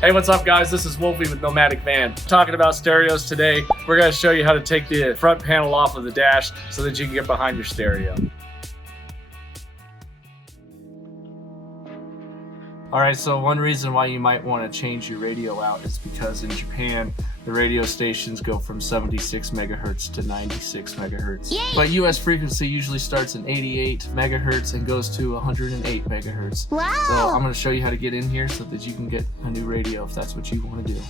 Hey, what's up guys? This is Wolfee with Nomadic Van. Talking about stereos today. We're going to show you how to take the front panel off of the dash so that you can get behind your stereo. Alright, so one reason why you might want to change your radio out is because in Japan, the radio stations go from 76 megahertz to 96 megahertz. Yay! But US frequency usually starts in 88 megahertz and goes to 108 megahertz. Wow! So I'm going to show you how to get in here so that you can get a new radio if that's what you want to do.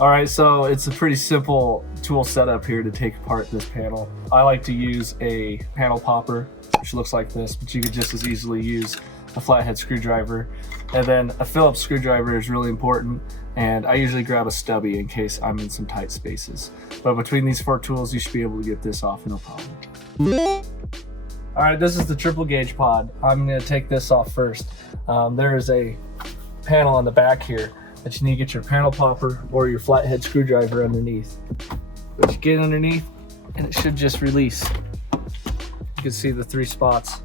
Alright, so it's a pretty simple tool setup here to take apart this panel. I like to use a panel popper, which looks like this, but you could just as easily use a flathead screwdriver, and then a Phillips screwdriver is really important, and I usually grab a stubby in case I'm in some tight spaces. But between these 4 tools you should be able to get this off no problem. Alright, this is the triple gauge pod. I'm going to take this off first. There is a panel on the back here that you need to get your panel popper or your flathead screwdriver underneath. But you get underneath and it should just release. You can see the 3 spots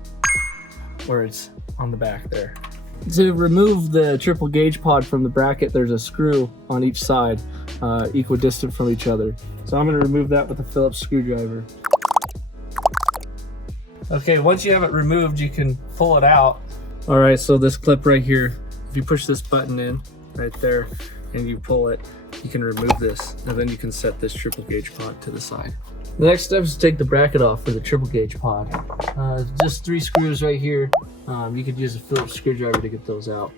where it's on the back there. To remove the triple gauge pod from the bracket, there's a screw on each side, equidistant from each other. So I'm going to remove that with a Phillips screwdriver. Okay, once you have it removed, you can pull it out. Alright, so this clip right here, if you push this button in right there and you pull it, you can remove this, and then you can set this triple gauge pod to the side. The next step is to take the bracket off for the triple gauge pod. Just 3 screws right here. You could use a Phillips screwdriver to get those out.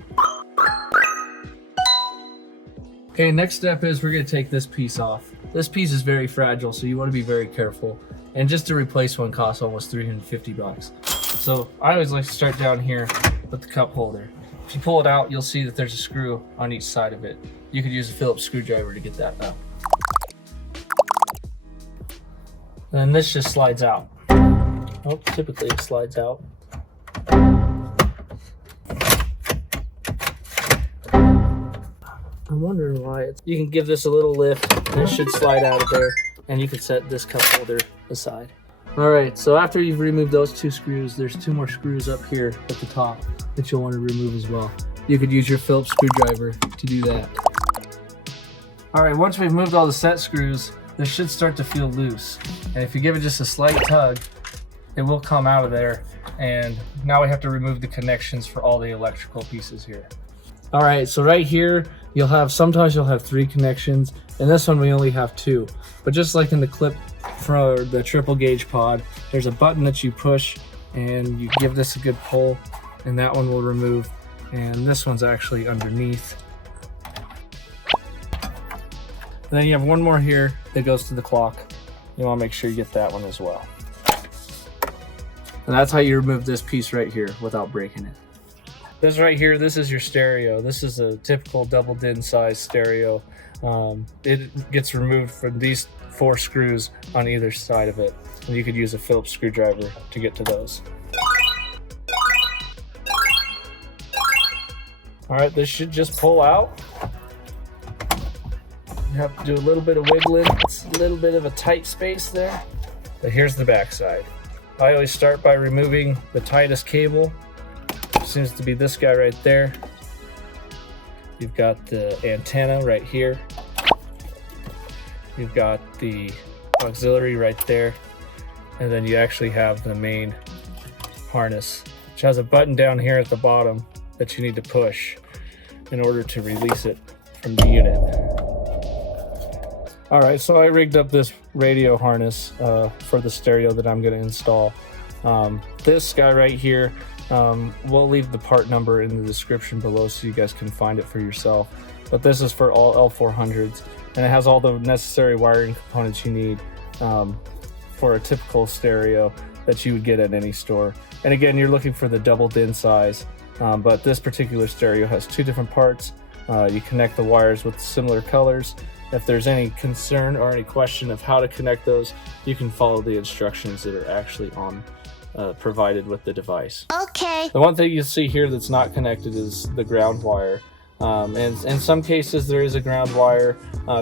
Okay, next step is we're going to take this piece off. This piece is very fragile, so you want to be very careful. And just to replace one costs almost 350 bucks. So I always like to start down here with the cup holder. If you pull it out, you'll see that there's a screw on each side of it. You could use a Phillips screwdriver to get that out. And then this just slides out. Oh, typically it slides out. I'm wondering why it's... You can give this a little lift and it should slide out of there, and you can set this cup holder aside. Alright, so after you've removed those 2 screws, there's 2 more screws up here at the top that you'll want to remove as well. You could use your Phillips screwdriver to do that. Alright, once we've moved all the set screws, this should start to feel loose. And if you give it just a slight tug, it will come out of there. And now we have to remove the connections for all the electrical pieces here. Alright, so right here, sometimes you'll have 3 connections, and this one we only have 2. But just like in the clip for the triple gauge pod, there's a button that you push, and you give this a good pull, and that one will remove. And this one's actually underneath. And then you have one more here that goes to the clock. You want to make sure you get that one as well. And that's how you remove this piece right here without breaking it. This right here, this is your stereo. This is a typical double DIN size stereo. It gets removed from these 4 screws on either side of it. And you could use a Phillips screwdriver to get to those. All right, this should just pull out. You have to do a little bit of wiggling. It's a little bit of a tight space there. But here's the back side. I always start by removing the tightest cable. Seems to be this guy right there. You've got the antenna right here. You've got the auxiliary right there. And then you actually have the main harness, which has a button down here at the bottom that you need to push in order to release it from the unit. Alright, so I rigged up this radio harness for the stereo that I'm going to install. This guy right here, we'll leave the part number in the description below so you guys can find it for yourself. But this is for all L400s, and it has all the necessary wiring components you need for a typical stereo that you would get at any store. And again, you're looking for the double DIN size, but this particular stereo has 2 different parts. You connect the wires with similar colors. If there's any concern or any question of how to connect those, you can follow the instructions that are actually on provided with the device. Okay. The one thing you see here that's not connected is the ground wire. And in some cases there is a ground wire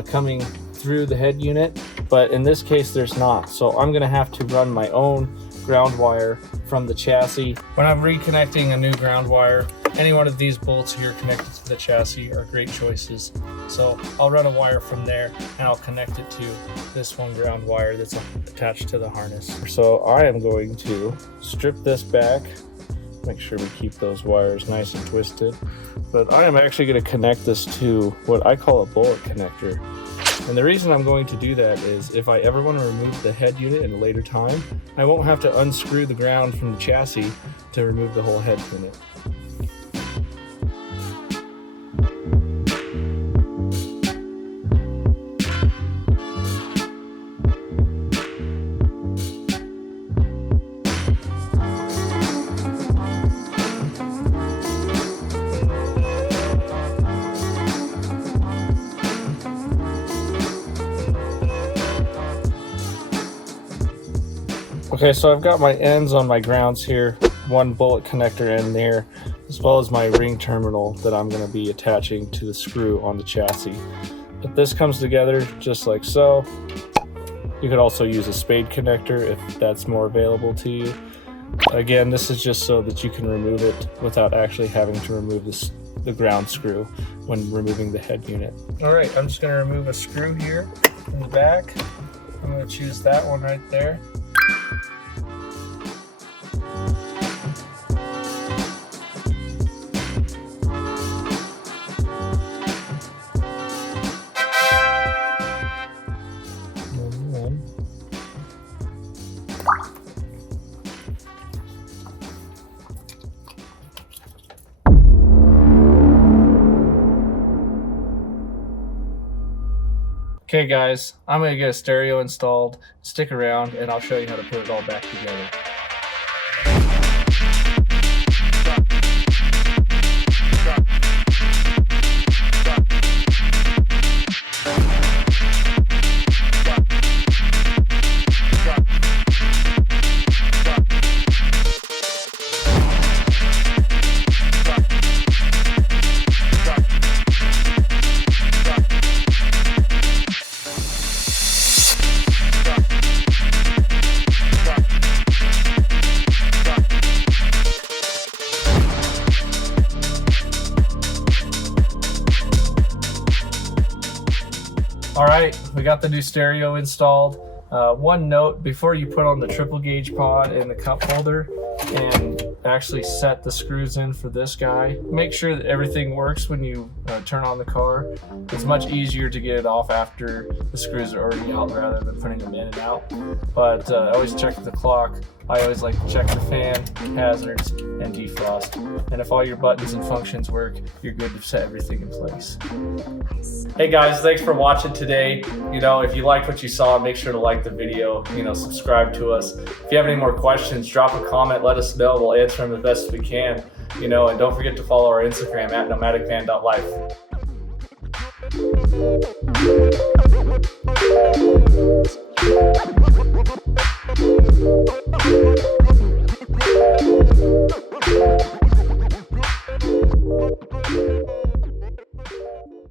coming through the head unit, but in this case there's not. So I'm going to have to run my own ground wire from the chassis. When I'm reconnecting a new ground wire, Any one of these bolts here connected to the chassis are great choices. So I'll run a wire from there and I'll connect it to this one ground wire that's attached to the harness. So I am going to strip this back, make sure we keep those wires nice and twisted. But I am actually going to connect this to what I call a bullet connector. And the reason I'm going to do that is if I ever want to remove the head unit in a later time, I won't have to unscrew the ground from the chassis to remove the whole head unit. Okay, so I've got my ends on my grounds here, one bullet connector in there, as well as my ring terminal that I'm going to be attaching to the screw on the chassis. But this comes together just like so. You could also use a spade connector if that's more available to you. Again, this is just so that you can remove it without actually having to remove the ground screw when removing the head unit. All right, I'm just going to remove a screw here in the back. I'm going to choose that one right there. Okay guys, I'm going to get a stereo installed. Stick around and I'll show you how to put it all back together. All right, we got the new stereo installed. One note, before you put on the triple gauge pod and the cup holder and actually set the screws in for this guy, make sure that everything works when you turn on the car. It's much easier to get it off after the screws are already out rather than putting them in and out. But always check the clock. I always like to check the fan, hazards, and defrost. And if all your buttons and functions work, you're good to set everything in place. Hey guys, thanks for watching today. If you liked what you saw, make sure to like the video, subscribe to us. If you have any more questions, drop a comment, let us know. We'll answer them the best we can, and don't forget to follow our Instagram at nomadicvan.life.